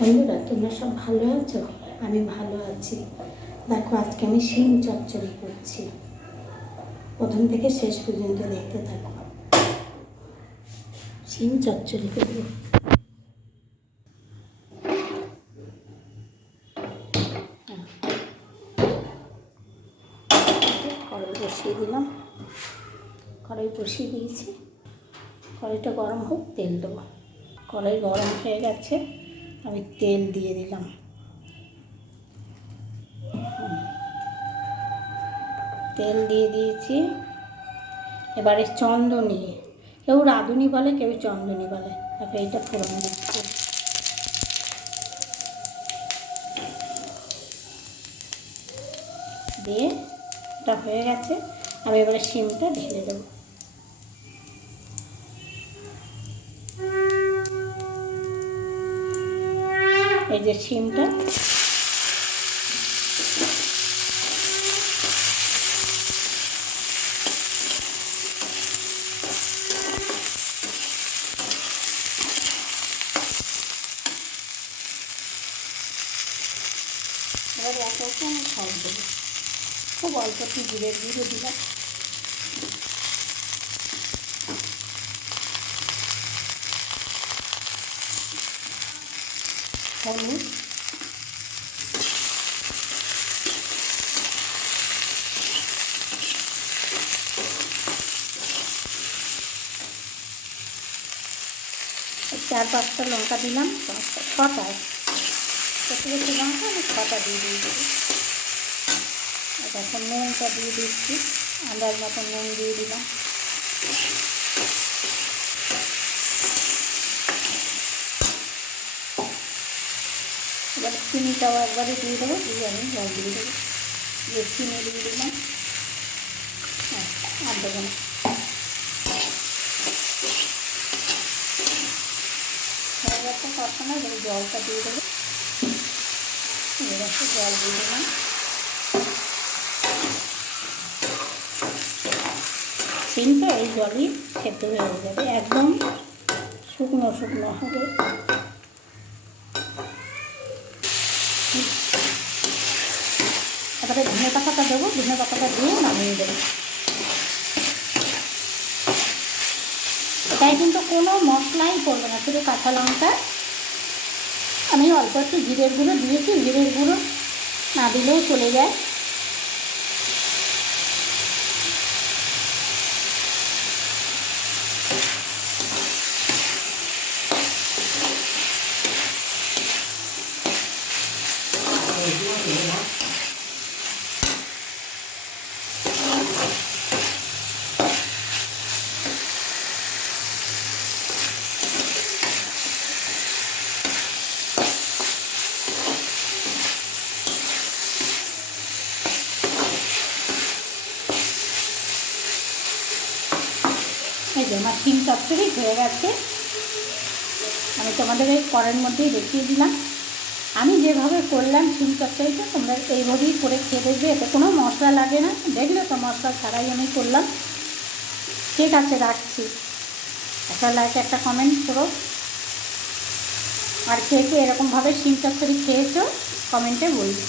বন্ধুরা, তোমরা সব ভালো আছো? আমি ভালো আছি। দেখো, আজকে আমি শিম চচ্চড়ি করছি। প্রথম থেকে শেষ পর্যন্ত দেখতে থাকো। শিম চচ্চড়ি করবো। কড়াই বসিয়ে দিলাম। কড়াই বসিয়ে দিয়েছি। কড়াইটা গরম হোক, তেল দেবো। কড়াই গরম হয়ে গেছে, আমি তেল দিয়ে দিলাম। তেল দিয়ে দিয়েছি। এবারে চন্দনী, কেউ রাঁধুনি বলে, কেউ চন্দনী বলে। তাকে এইটা ফোড়ন দিচ্ছি। দিয়ে এটা হয়ে গেছে, আমি এবারে শিমটা ঢেলে দেবো। এই যে শিমটা, এবার একে একে আমি সব দেবো। খুব অল্প একটু জিরের গুঁড়ো দিলাম। হলুদ, চার পাঁচটা লঙ্কা দিলাম। ছটায় কত বেশি লঙ্কা, আমি ছটা দিয়ে দিয়েছি। এখন নুনটা দিয়ে দিচ্ছি, আন্দাজ মতো নুন দিয়ে দিলাম। এবার চিনিটাও একবারে দিয়ে দেবো, দিয়ে আমি জল দিয়ে দেবো। দিয়ে চিনি দিয়ে দিলাম, আর দেবো না। হয়ে গেছে কষানো, এবার জলটা দিয়ে দেবো। এবার জল দিয়ে দিলাম। শিমটা এই জলই সেদ্ধ হয়ে যাবে, একদম শুকনো শুকনো হবে। এবারে ধনে পাতাটা দেবো, ধনে পাতাটা দিয়ে নামিয়ে দেবো। এটাই কিন্তু কোনো মশলাই পড়বে না, শুধু কাঁচা লঙ্কা। আমি অল্প একটু জিরের গুঁড়ো দিয়েছি, জিরের গুঁড়ো না দিলেও চলে যায়। এই যে আমার শিম চচ্চড়ি হয়ে গেছে। আমি তোমাদের এই কড়াইয়ের মধ্যেই দেখিয়ে দিলাম। আমি যেভাবে করলাম শিম চচ্চড়িটা, তোমরা এইভাবেই করে খেয়ে দেখবে। এতে কোনো মশলা লাগে না, দেখলে তো মশলা ছাড়াই আমি করলাম। ঠিক আছে, রাখছি। একটা লাইক, একটা কমেন্ট করো। আর কে কে এরকমভাবে শিম চচ্চড়ি খেয়েছো কমেন্টে বলবে।